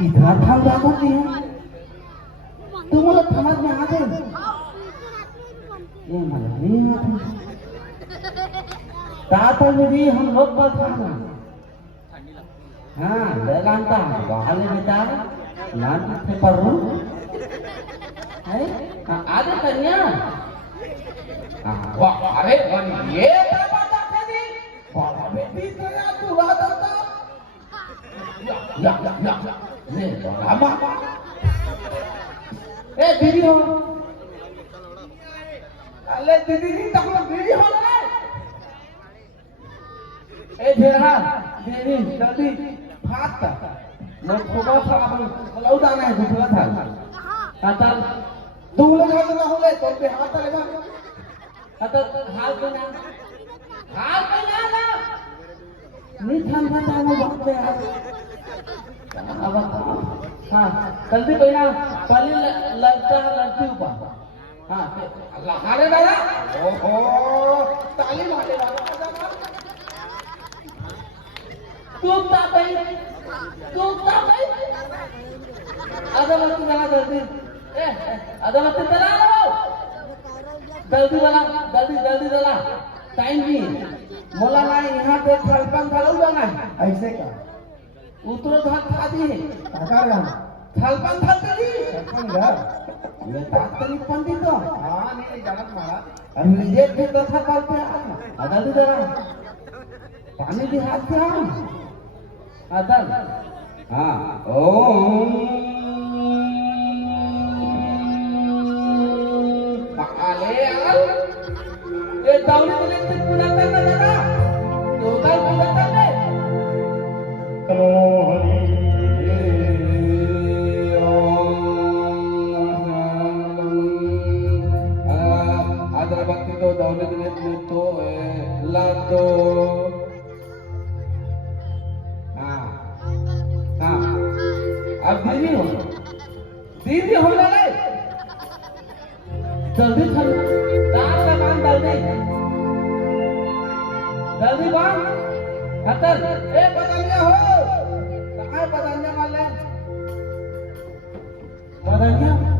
इतना ठाम जाती है तू मला थांबत नाही आते ये मला नहीं आते ताता मेरी हम लोग पर खाना हाँ लगाता बाहर बेटा लान से पर रू है आधे कन्या वाह अरे ये क्या बात है दी बाबा बेटी तो यार तू बात करता या ले बाबा ए दीदी हो अरे दीदी नहीं तो हम दीदी हो ना ए जेरा दीदी जल्दी फाट का लोग थोड़ा सा अपन लौटा नहीं दूसरा था आता दो लोग हाथ ना होले तो पे हाथ लगा आता हाथ पे ना ना नहीं थाम था ना बात पे अब हाँ जल्दी पहिना पहले लड़का लड़की ऊपर हाँ अल्लाह हारे दादा ओहो ताली मारे तूता भाई अदालत चला जल्दी अदालत चला जल्दी चला टाइम नहीं मोला ना यहाँ पे थलपन थलू जाना ऐसे का उतरो हाथ खादी है थलपन थलती ये तात्कालिक पंडित हाँ नहीं जानत मारा अरे ये भी कथा करते हैं अदालत जरा पानी भी हाथ से अदल हाँ ओम आले ये दावली के लिए पूजा करना जरा उधर पूजा करने आदर भक्ति तो दावली के लिए तो लातो अब दीदी हो गए जल्दी चल दार का काम जल्दी बांध खतर ए बदलने हो कहाँ बदलने वाले बदलने